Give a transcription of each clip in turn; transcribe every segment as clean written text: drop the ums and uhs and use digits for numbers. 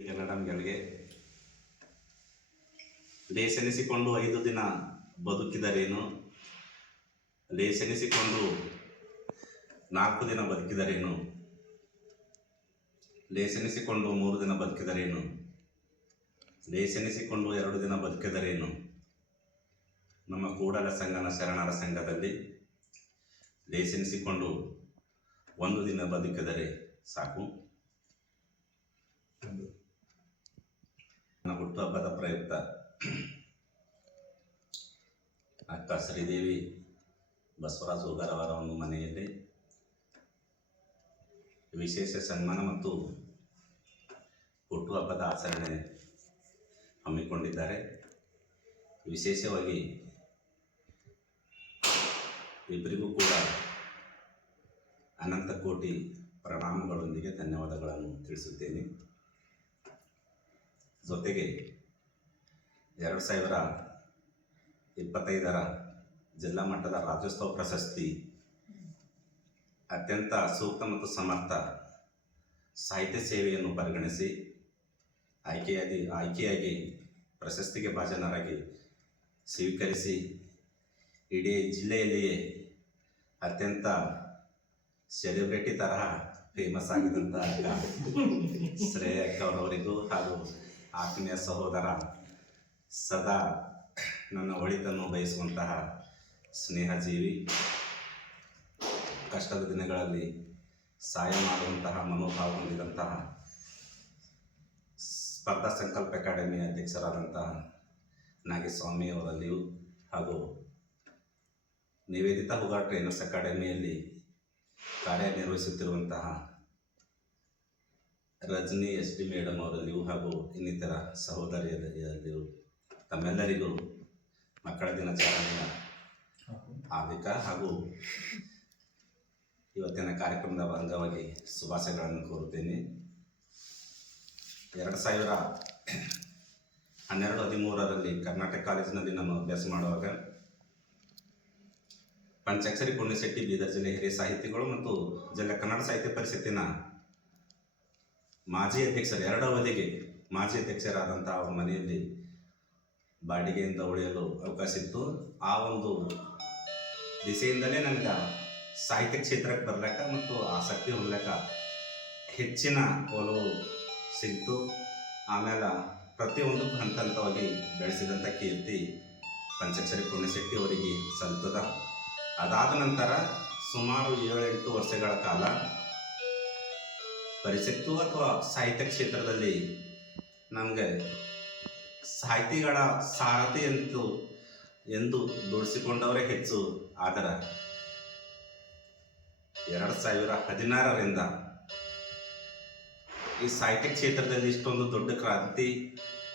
ಮೇಡಮ್ಗಳಿಗೆ ಲೇಸೆನಿಸಿಕೊಂಡು 5 ದಿನ ಬದುಕಿದರೇನು, ಲೇಸೆನಿಸಿಕೊಂಡು 4 ದಿನ ಬದುಕಿದರೇನು, ಲೇಸೆನಿಸಿಕೊಂಡು 3 ದಿನ ಬದುಕಿದರೇನು, ಲೇಸೆನಿಸಿಕೊಂಡು 2 ದಿನ ಬದುಕಿದರೇನು. ನಮ್ಮ ಕೂಡಲ ಸಂಗನ ಶರಣರ ಸಂಘದಲ್ಲಿ ಲೇಸೆನಿಸಿಕೊಂಡು 1 ದಿನ ಬದುಕಿದರೆ ಸಾಕು. ನನ್ನ ಹುಟ್ಟುಹಬ್ಬದ ಪ್ರಯುಕ್ತ ಅಕ್ಕ ಶ್ರೀದೇವಿ ಬಸವರಾಜ್ ಹೋಗಾರ್ ಅವರ ಒಂದು ಮನೆಯಲ್ಲಿ ವಿಶೇಷ ಸನ್ಮಾನ ಮತ್ತು ಹುಟ್ಟುಹಬ್ಬದ ಆಚರಣೆ ಹಮ್ಮಿಕೊಂಡಿದ್ದಾರೆ. ವಿಶೇಷವಾಗಿ ಇಬ್ಬರಿಗೂ ಕೂಡ ಅನಂತ ಕೋಟಿ ಪ್ರಣಾಮಗಳೊಂದಿಗೆ ಧನ್ಯವಾದಗಳನ್ನು ತಿಳಿಸುತ್ತೇನೆ. ಜೊತೆಗೆ 2025 ಜಿಲ್ಲಾ ಮಟ್ಟದ ರಾಜ್ಯೋತ್ಸವ ಪ್ರಶಸ್ತಿ ಅತ್ಯಂತ ಸೂಕ್ತ ಮತ್ತು ಸಮರ್ಥ ಸಾಹಿತ್ಯ ಸೇವೆಯನ್ನು ಪರಿಗಣಿಸಿ ಆಯ್ಕೆಯಾಗಿ ಪ್ರಶಸ್ತಿಗೆ ಭಾಜನರಾಗಿ ಸ್ವೀಕರಿಸಿ ಇಡೀ ಜಿಲ್ಲೆಯಲ್ಲಿಯೇ ಅತ್ಯಂತ ಸೆಲೆಬ್ರಿಟಿ ತರಹ ಫೇಮಸ್ ಆಗಿದ್ದಂಥ ಅಕ್ಕ ಶ್ರೇಯ ಅಕ್ಕ ಅವರವರಿಗೂ ಹಾಗೂ ಆತ್ಮೀಯ ಸಹೋದರ ಸದಾ ನನ್ನ ಒಳಿತನ್ನು ಬಯಸುವಂತಹ ಸ್ನೇಹಜೀವಿ, ಕಷ್ಟದ ದಿನಗಳಲ್ಲಿ ಸಹಾಯ ಮಾಡುವಂತಹ ಮನೋಭಾವ ಹೊಂದಿದಂತಹ ಸ್ಪರ್ಧಾ ಸಂಕಲ್ಪ ಅಕಾಡೆಮಿಯ ಅಧ್ಯಕ್ಷರಾದಂತಹ ನಾಗೇಸ್ವಾಮಿ ಅವರಲ್ಲಿಯೂ ಹಾಗೂ ನಿವೇದಿತಾ ಹೋಗಾರ್ ಟ್ರೈನರ್ಸ್ ಅಕಾಡೆಮಿಯಲ್ಲಿ ಕಾರ್ಯನಿರ್ವಹಿಸುತ್ತಿರುವಂತಹ ರಜನಿ SD ಮೇಡಮ್ ಅವರಲ್ಲಿಯೂ ಹಾಗೂ ಇನ್ನಿತರ ಸಹೋದರಿಯರಲ್ಲಿಯೂ ತಮ್ಮೆಲ್ಲರಿಗೂ ಮಕ್ಕಳ ದಿನಾಚರಣೆಯ ಹಾರ್ದಿಕ ಹಾಗೂ ಇವತ್ತಿನ ಕಾರ್ಯಕ್ರಮದ ಅಂಗವಾಗಿ ಶುಭಾಶಯಗಳನ್ನು ಕೋರುತ್ತೇನೆ. 2012-13 ಕರ್ನಾಟಕ ಕಾಲೇಜಿನಲ್ಲಿ ನಾನು ಅಭ್ಯಾಸ ಮಾಡುವಾಗ ಪಂಚಾಕ್ಷರಿ ಪುಣ್ಯಶೆಟ್ಟಿ ಬೀದರ್ ಜಿಲ್ಲೆ ಹಿರಿಯ ಸಾಹಿತಿಗಳು ಮತ್ತು ಜಿಲ್ಲಾ ಕನ್ನಡ ಸಾಹಿತ್ಯ ಪರಿಷತ್ತಿನ ಮಾಜಿ ಅಧ್ಯಕ್ಷರು 2 ಅವಧಿಗೆ ಮಾಜಿ ಅಧ್ಯಕ್ಷರಾದಂಥ ಅವ್ರ ಮನೆಯಲ್ಲಿ ಬಾಡಿಗೆಯಿಂದ ಉಳಿಯಲು ಅವಕಾಶ ಇತ್ತು. ಆ ಒಂದು ದಿಸೆಯಿಂದಲೇ ನನಗೆ ಸಾಹಿತ್ಯ ಕ್ಷೇತ್ರಕ್ಕೆ ಬರ್ಲಿಕ್ಕೆ ಮತ್ತು ಆಸಕ್ತಿ ಹೊಂದಲಿಕ್ಕೆ ಹೆಚ್ಚಿನ ಒಲವು ಸಿಕ್ತು. ಆಮೇಲೆ ಪ್ರತಿಯೊಂದು ಹಂತ ಹಂತವಾಗಿ ಬೆಳೆಸಿದಂಥ ಕೀರ್ತಿ ಪಂಚಾಕ್ಷರಿ ಪುಣ್ಯಶೆಟ್ಟಿ ಅವರಿಗೆ ಸಲ್ತದ. ಅದಾದ ನಂತರ ಸುಮಾರು 7-8 ವರ್ಷಗಳ ಕಾಲ ಪರಿಷತ್ತು ಅಥವಾ ಸಾಹಿತ್ಯ ಕ್ಷೇತ್ರದಲ್ಲಿ ನನಗೆ ಸಾಹಿತಿಗಳ ಸಾರಥಿ ಎಂದು ದುಡಿಸಿಕೊಂಡವರೇ ಹೆಚ್ಚು. ಆದರೆ 2016ರಿಂದ ಈ ಸಾಹಿತ್ಯ ಕ್ಷೇತ್ರದಲ್ಲಿ ಇಷ್ಟೊಂದು ದೊಡ್ಡ ಕ್ರಾಂತಿ,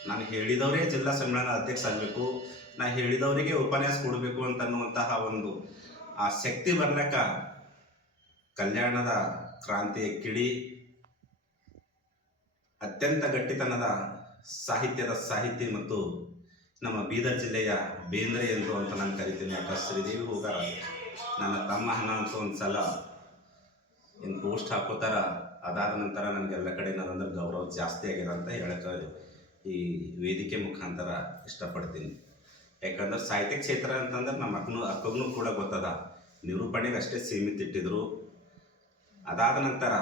ನಾನು ಹೇಳಿದವರೇ ಜಿಲ್ಲಾ ಸಮ್ಮೇಳನ ಅಧ್ಯಕ್ಷ ಆಗಬೇಕು, ನಾನು ಹೇಳಿದವರಿಗೆ ಉಪನ್ಯಾಸ ಕೊಡಬೇಕು ಅಂತನ್ನುವಂತಹ ಒಂದು ಆ ಶಕ್ತಿ ಬರ್ಲಿಕ್ಕ ಕಲ್ಯಾಣದ ಕ್ರಾಂತಿಯ ಕಿಡಿ ಅತ್ಯಂತ ಗಟ್ಟಿತನದ ಸಾಹಿತ್ಯದ ಸಾಹಿತಿ ಮತ್ತು ನಮ್ಮ ಬೀದರ್ ಜಿಲ್ಲೆಯ ಬೇಂದ್ರೆ ಎಂದು ಅಂತ ನಾನು ಕರಿತೀನಿ. ಅಕ್ಕ ಶ್ರೀದೇವಿ ಹೋಗಾರ್ ನನ್ನ ತಮ್ಮ ಹಣ ಅಂತ ಒಂದು ಸಲ ಏನು ಪೋಸ್ಟ್ ಹಾಕೋತಾರ. ಅದಾದ ನಂತರ ನನಗೆಲ್ಲ ಕಡೆ ನಾನಂದ್ರೆ ಗೌರವ ಜಾಸ್ತಿ ಆಗಿದೆ ಅಂತ ಹೇಳಕ್ಕೆ ಈ ವೇದಿಕೆ ಮುಖಾಂತರ ಇಷ್ಟಪಡ್ತೀನಿ. ಯಾಕಂದ್ರೆ ಸಾಹಿತ್ಯ ಕ್ಷೇತ್ರ ಅಂತಂದ್ರೆ ನಮ್ಮ ಅಕ್ಕಗೂ ಕೂಡ ಗೊತ್ತದ, ನಿರೂಪಣೆಗೆ ಅಷ್ಟೇ ಸೀಮಿತ ಇಟ್ಟಿದ್ರು. ಅದಾದ ನಂತರ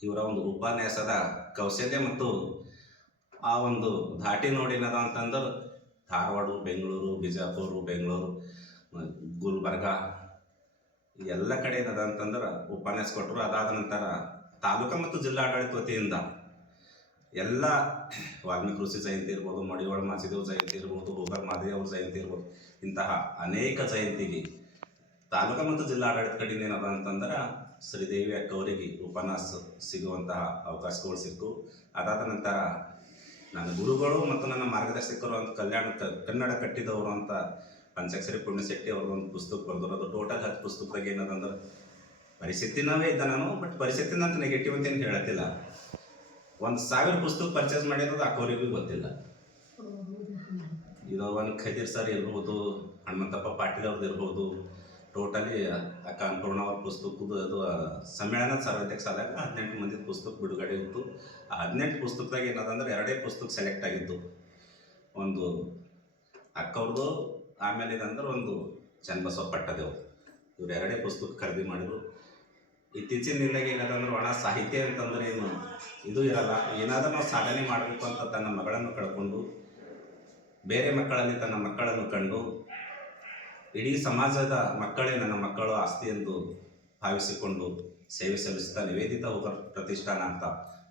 ಇವರ ಒಂದು ಉಪನ್ಯಾಸದ ಕೌಶಲ್ಯ ಮತ್ತು ಆ ಒಂದು ಧಾಟಿ ನೋಡಿನದ ಅಂತಂದ್ರೆ ಧಾರವಾಡ, ಬೆಂಗಳೂರು, ಬಿಜಾಪುರ, ಬೆಂಗಳೂರು, ಗುಲ್ಬರ್ಗ ಎಲ್ಲ ಕಡೆ ಏನದ ಅಂತಂದ್ರೆ ಉಪನ್ಯಾಸ ಕೊಟ್ಟರು. ಅದಾದ ನಂತರ ತಾಲೂಕು ಮತ್ತು ಜಿಲ್ಲಾ ಆಡಳಿತ ವತಿಯಿಂದ ಎಲ್ಲ ವಾಲ್ಮೀಕಿ ಋಷಿ ಜಯಂತಿ ಇರ್ಬೋದು, ಮಡಿವಾಳ ಮಾಚಿದೇವ್ ಜಯಂತಿ ಇರ್ಬೋದು, ಹೋಗಾರ್ ಮಾದೇವ್ ಅವ್ರ ಜಯಂತಿ ಇರ್ಬೋದು, ಇಂತಹ ಅನೇಕ ಜಯಂತಿಗೆ ತಾಲೂಕು ಮತ್ತು ಜಿಲ್ಲಾ ಆಡಳಿತ ಕಡೆಯಿಂದ ಏನದ ಅಂತಂದ್ರೆ ಶ್ರೀದೇವಿ ಅಕ್ಕ ಅವರಿಗೆ ಉಪನ್ಯಾಸ ಸಿಗುವಂತಹ ಅವಕಾಶಗಳು ಸಿಕ್ಕು. ಅದಾದ ನಂತರ ನನ್ನ ಗುರುಗಳು ಮತ್ತು ನನ್ನ ಮಾರ್ಗದರ್ಶಕರು ಅಂತ ಕನ್ನಡ ಕಟ್ಟಿದವರು ಅಂತ ಪಂಚಾಕ್ಷರಿ ಪುಣ್ಯಶೆಟ್ಟಿ ಅವ್ರದ್ದು ಒಂದು ಪುಸ್ತಕ ಬರೆದಿರೋದು. ಟೋಟಲ್ 10 ಪುಸ್ತಕದಾಗ ಏನದಂದ್ರೆ ಪರಿಸ್ಥಿತಿನವೇ ಇದ್ದ ನಾನು, ಬಟ್ ಪರಿಸ್ಥಿತಿನ ಅಂತ ನೆಗೆಟಿವ್ ಅಂತ ಏನು ಹೇಳತ್ತಿಲ್ಲ. 1000 ಪುಸ್ತಕ ಪರ್ಚೇಸ್ ಮಾಡಿರೋದು ಅಕ್ಕವರಿಗೂ ಗೊತ್ತಿಲ್ಲ. ಇದು ಒಂದು ಖದೀರ್ ಸರ್ ಇರ್ಬೋದು, ಹನುಮಂತಪ್ಪ ಪಾಟೀಲ್ ಅವ್ರದ್ದು ಇರ್ಬೋದು, ಟೋಟಲಿ ಅಕ್ಕ ಅನ್ನಪೂರ್ಣ ಅವ್ರ ಪುಸ್ತಕದ್ದು ಅದು ಸಮ್ಮೇಳನ ಸರ್ವಾಧ್ಯಕ್ಷ ಆದಾಗ 18 ಮಂದಿ ಪುಸ್ತಕ ಬಿಡುಗಡೆ ಇತ್ತು. ಆ 18 ಪುಸ್ತಕದಾಗ ಏನದಂದ್ರೆ 2 ಪುಸ್ತಕ ಸೆಲೆಕ್ಟ್ ಆಗಿದ್ದು. ಒಂದು ಅಕ್ಕವ್ರದ್ದು, ಆಮೇಲೆ ಇದಂದ್ರೆ ಒಂದು ಚನ್ನಬಸವ ಪಟ್ಟದೇವ್ರು. ಇವ್ರು 2 ಪುಸ್ತಕ ಖರೀದಿ ಮಾಡಿದ್ರು. ಇತ್ತೀಚಿನ ದಿನದಾಗ ಏನದಂದ್ರೆ ಒಣ ಸಾಹಿತ್ಯ ಅಂತಂದ್ರೆ ಏನು ಇದು ಇರಲ್ಲ. ಏನಾದರೂ ನಾವು ಸಾಧನೆ ಮಾಡಬೇಕು ಅಂತ ತನ್ನ ಮಗಳನ್ನು ಕಳ್ಕೊಂಡು ಬೇರೆ ಮಕ್ಕಳಲ್ಲಿ ತನ್ನ ಮಕ್ಕಳನ್ನು ಕಂಡು ಇಡೀ ಸಮಾಜದ ಮಕ್ಕಳೇ ನನ್ನ ಮಕ್ಕಳು ಆಸ್ತಿ ಎಂದು ಭಾವಿಸಿಕೊಂಡು ಸೇವೆ ಸಲ್ಲಿಸ್ತಾ ನಿವೇದಿತ ಹೋಗರ್ ಪ್ರತಿಷ್ಠಾನ ಅಂತ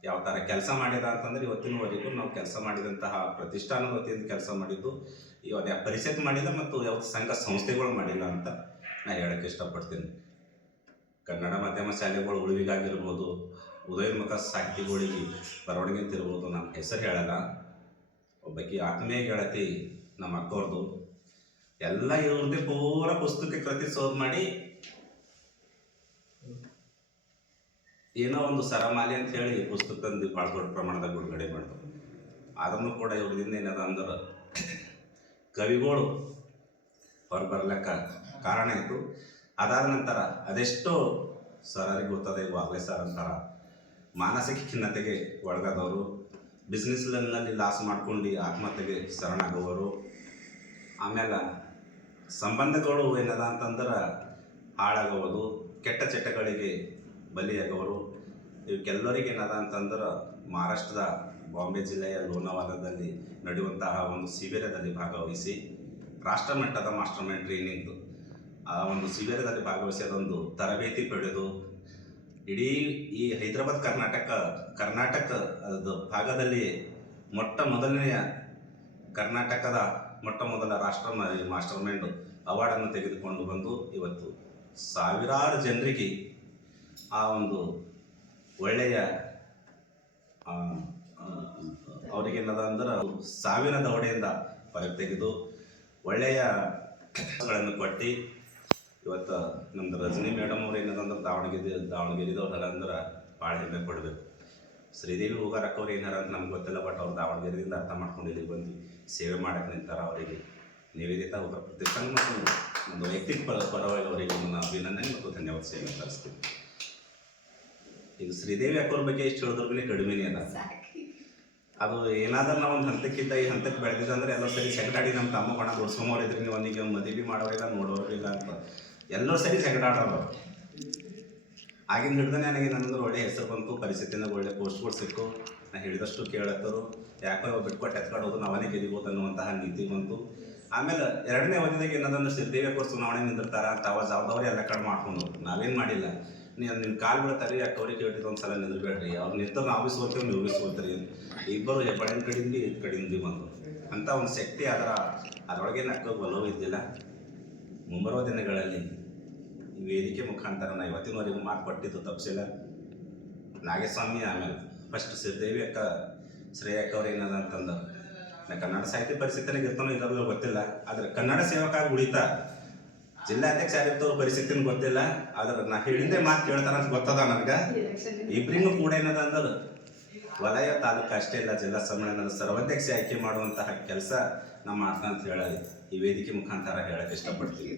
ಯಾವ ಥರ ಕೆಲಸ ಮಾಡಿದ ಅಂತಂದರೆ ಇವತ್ತಿನವರೆಗೂ ನಾವು ಕೆಲಸ ಮಾಡಿದಂತಹ ಪ್ರತಿಷ್ಠಾನದ ವತಿಯಿಂದ ಕೆಲಸ ಮಾಡಿದ್ದು ಇವಾಗ ಪರಿಷತ್ ಮಾಡಿಲ್ಲ ಮತ್ತು ಯಾವ ಸಂಘ ಸಂಸ್ಥೆಗಳು ಮಾಡಿಲ್ಲ ಅಂತ ನಾನು ಹೇಳೋಕ್ಕೆ ಇಷ್ಟಪಡ್ತೀನಿ. ಕನ್ನಡ ಮಾಧ್ಯಮ ಶಾಲೆಗಳು ಉಳಿವಿಗಾಗಿರ್ಬೋದು, ಉದಯೋನ್ಮುಖ ಸಾಹಿತಿಗಳಿಗೆ ಬರವಣಿಗೆ ಅಂತಿರ್ಬೋದು, ನಮ್ಮ ಹೆಸರು ಹೇಳಲ್ಲ. ಒಬ್ಬಾಕಿ ಆತ್ಮೀಯ ಗೆಳತಿ ನಮ್ಮ ಅಕ್ಕವ್ರದ್ದು ಎಲ್ಲ ಇವ್ರದ್ದೇ ಪೂರ ಪುಸ್ತಕ ಕೃತಿ ಶೋಧ ಮಾಡಿ ಏನೋ ಒಂದು ಸರಮಾಲಿ ಅಂತ ಹೇಳಿ ಪುಸ್ತಕ ತಂದು ಭಾಳ ದೊಡ್ಡ ಪ್ರಮಾಣದಾಗ ಬಿಡುಗಡೆ ಮಾಡಿದ್ರು. ಆದ್ರೂ ಕೂಡ ಇವ್ರದಿಂದ ಏನದ ಅಂದ್ರೆ ಕವಿಗಳು ಹೊರ ಬರ್ಲಿಕ್ಕೆ ಕಾರಣ ಆಯಿತು. ಅದಾದ ನಂತರ ಅದೆಷ್ಟೋ ಸರಿಗೆ ಗೊತ್ತದೆ, ವಾಗ್ಲೆ ಸರ್ ಅಂತಾರ, ಮಾನಸಿಕ ಖಿನ್ನತೆಗೆ ಒಳಗಾದವರು, ಬಿಸ್ನೆಸ್ನಲ್ಲಿ ಲಾಸ್ ಮಾಡ್ಕೊಂಡು ಆತ್ಮಹತ್ಯೆಗೆ ಶರಣಾಗುವವರು, ಆಮೇಲೆ ಸಂಬಂಧಗಳು ಏನದ ಅಂತಂದ್ರೆ ಹಾಳಾಗುವುದು, ಕೆಟ್ಟ ಚಟಗಳಿಗೆ ಬಲಿಯಾಗವರು. ಇವಕ್ಕೆಲ್ಲರಿಗೆ ಏನದ ಅಂತಂದ್ರೆ ಮಹಾರಾಷ್ಟ್ರದ ಬಾಂಬೆ ಜಿಲ್ಲೆಯ ಲೋನಾವಾಲಾದಲ್ಲಿ ನಡೆಯುವಂತಹ ಒಂದು ಶಿಬಿರದಲ್ಲಿ ಭಾಗವಹಿಸಿ ರಾಷ್ಟ್ರ ಮಟ್ಟದ ಮಾಸ್ಟರ್ ಮೈಂಡ್ ಟ್ರೈನಿಂಗ್ ಆ ಒಂದು ಶಿಬಿರದಲ್ಲಿ ಭಾಗವಹಿಸಿ ಅದೊಂದು ತರಬೇತಿ ಪಡೆದು ಇಡೀ ಈ ಹೈದರಾಬಾದ್ ಕರ್ನಾಟಕ ಅದು ಭಾಗದಲ್ಲಿ ಕರ್ನಾಟಕದ ಮೊಟ್ಟ ಮೊದಲ ರಾಷ್ಟ್ರ ಮಾಸ್ಟರ್ ಮೈಂಡ್ ಅವಾರ್ಡನ್ನು ತೆಗೆದುಕೊಂಡು ಬಂದು ಇವತ್ತು ಸಾವಿರಾರು ಜನರಿಗೆ ಆ ಒಂದು ಒಳ್ಳೆಯ ಅವರಿಗೇನದ ಅಂದ್ರೆ ಸಾವಿನ ದವಡೆಯಿಂದ ಹೊರಗೆ ತೆಗೆದು ಒಳ್ಳೆಯ ಗಳನ್ನು ಕೊಟ್ಟು ಇವತ್ತು ನಮ್ದು ರಜನಿ ಮೇಡಮ್ ಅವ್ರು ಏನದಂದ್ರೆ ದಾವಣಗೆರೆದವ್ರಲ್ಲ ಅಂದ್ರೆ ಭಾಳ ಹೆಮ್ಮೆ ಪಡಬೇಕು. ಶ್ರೀದೇವಿ ಹೋಗಾರಕ್ಕ ಅವ್ರು ಏನಾರ ಅಂತ ನಮ್ಗೆ ಗೊತ್ತಿಲ್ಲ, ಬಟ್ ಅವ್ರು ದಾವಣಗೆರೆಯಿಂದ ಅರ್ಥ ಮಾಡ್ಕೊಂಡು ಇಲ್ಲಿ ಬಂದು ಸೇವೆ ಮಾಡಕ್ಕೆ ನಿಂತಾರ. ಅವರಿಗೆ ನಿವೇದಿತ ಹೋಗೋ ಪ್ರತಿಷ್ಠಾನ ಮತ್ತು ಒಂದು ವೈಯಕ್ತಿಕ ಪರವಾಗಿ ಅವರಿಗೆ ನನ್ನ ಅಭಿನಂದನೆ ಮತ್ತು ಧನ್ಯವಾದ ಸೇವೆ ಸಲ್ಲಿಸ್ತೀನಿ. ಈಗ ಶ್ರೀದೇವಿ ಅಕ್ಕವ್ರ ಬಗ್ಗೆ ಎಷ್ಟು ಹೇಳಿದ್ರು ಕಡಿಮೆನೇ ಅದ. ಅದು ಏನಾದ್ರೂ ನಾವು ಒಂದು ಹಂತಕ್ಕಿಂತ ಈ ಹಂತಕ್ಕೆ ಬೆಳೆದಿದ್ದಂದ್ರೆ ಎಲ್ಲ ಸರಿ ಸೆಗಡಾಡಿ ನಮ್ಮ ತಮ್ಮ ಕೊಣ ಗುಡ್ಸ್ಕೊಂಬೋರಿದ್ರಿ, ನೀವು ಅವನಿಗೆ ಮದುವೆ ಮಾಡೋರಿಲ್ಲ ನೋಡೋರಿಲ್ಲ ಅಂತ ಎಲ್ಲರೂ ಸರಿ ಸೆಗಡಾಡೋರು. ಆಗಿನ ಹಿಡ್ದೇ ನನಗೆ ನನ್ನಂದ್ರೆ ಒಳ್ಳೆ ಹೆಸರು ಬಂತು, ಪರಿಸ್ಥಿತಿಯಿಂದ ಒಳ್ಳೆ ಪೋಸ್ಟ್ಗಳು ಸಿಕ್ಕು, ನಾನು ಹೇಳಿದಷ್ಟು ಕೇಳತ್ತರು, ಯಾಕೋ ಬಿಟ್ಕೊಟ್ಟು ಎತ್ಕೊಡೋದು ನಾವೇ ಗೆದಿಬೋದು ಅನ್ನುವಂತಹ ನೀತಿ ಬಂತು. ಆಮೇಲೆ 2ನೇ ಅವಧಿದಾಗ ಏನದಂದ್ರೆ ಶ್ರೀದೇವಿ ಅಕ್ಕವ್ರು ಚುನಾವಣೆ ನಿಂದಿರ್ತಾರ ಅಂತ ಅವ ಜವಾಬ್ದಾರಿ ಎಲ್ಲ ಕಡೆ ಮಾಡ್ಕೊಂಡು ನಾವೇನು ಮಾಡಿಲ್ಲ. ನೀವು ನಿಮ್ಮ ಕಾಲು ಬೀಳ್ತಾರೆ, ಅಕ್ಕವ್ರಿಗೆ ಕೇಳಿದ್ದು ಒಂದು ಸಲ ನಿಂದಿರ್ಬೇಡ್ರಿ, ಅವ್ರು ನಿಂತರು ನಾವು ಬಿ ಸೋಲ್ತೇವೆ, ನೀವು ಬಿ ಸೋಲ್ತೀರಿ, ಇಬ್ಬರು ಹೆಬ್ಬಳಿನ ಕಡೆಯಿಂದ ಈ ಕಡೆಯಿಂದ ಬಂದು ಅಂತ ಒಂದು ಶಕ್ತಿ ಅದರೊಳಗೇನು ಅಕ್ಕವ್ರಿಗೆ ಒಲವು ಇದ್ದಿಲ್ಲ. ಮುಂಬರುವ ದಿನಗಳಲ್ಲಿ ಈ ವೇದಿಕೆ ಮುಖಾಂತರ ನಾ ಇವತ್ತಿನವರೆಗೂ ಮಾತು ಕೊಟ್ಟಿದ್ದು ತಪ್ಪಿಸಿಲ್ಲ. ನಾಗೇಸ್ವಾಮಿ ಆಮೇಲೆ ಫಸ್ಟ್ ಶ್ರೀದೇವಿ ಅಕ್ಕ ಶ್ರೇಯ ಅಕ್ಕವ್ರು ಏನದ ಅಂತಂದ್ರೆ ನಾ ಕನ್ನಡ ಸಾಹಿತ್ಯ ಪರಿಸ್ಥಿತಿನಾಗ ಇರ್ತಾನೋ ಇರೋದು ಗೊತ್ತಿಲ್ಲ, ಆದರೆ ಕನ್ನಡ ಸೇವಕಾಗಿ ಉಳಿತಾ ಜಿಲ್ಲಾಧ್ಯಕ್ಷ ಆಗಿರ್ತವ್ರ ಪರಿಸ್ಥಿತಿನೂ ಗೊತ್ತಿಲ್ಲ. ಆದ್ರೆ ನಾ ಹೇಳಿದ್ದೆ ಮಾತು ಕೇಳ್ತಾರ ಅಂತ ಗೊತ್ತದ ನನಗೆ. ಇಬ್ಬರಿಗೂ ಕೂಡ ಏನದ ಅಂದ್ರೆ ವಲಯ ತಾಲೂಕು ಅಷ್ಟೇ ಇಲ್ಲ, ಜಿಲ್ಲಾ ಸಮ್ಮೇಳನದ ಸರ್ವಾಧ್ಯಕ್ಷ ಆಯ್ಕೆ ಮಾಡುವಂತಹ ಕೆಲಸ ನಮ್ಮ ಮಾಡ್ತಾ ಅಂತ ಹೇಳಿ ಈ ವೇದಿಕೆ ಮುಖಾಂತರ ಹೇಳಕ್ಕೆ ಇಷ್ಟಪಡ್ತೀವಿ.